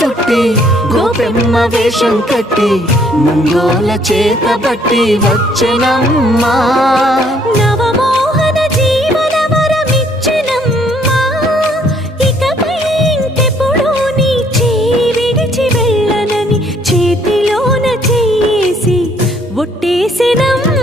చుట్టి గోపెమ్మ వేషం కట్టి ముంగోల చేత బట్టి వచ్చెనమ్మా నవమోహన జీవన వరమిచ్చెనమ్మా ఇకపై ఇంకెప్పుడు నీ చేయి విడిచి వెళ్ళనని చేతిలోన చెయ్యేసి ఒట్టేసెనమ్మా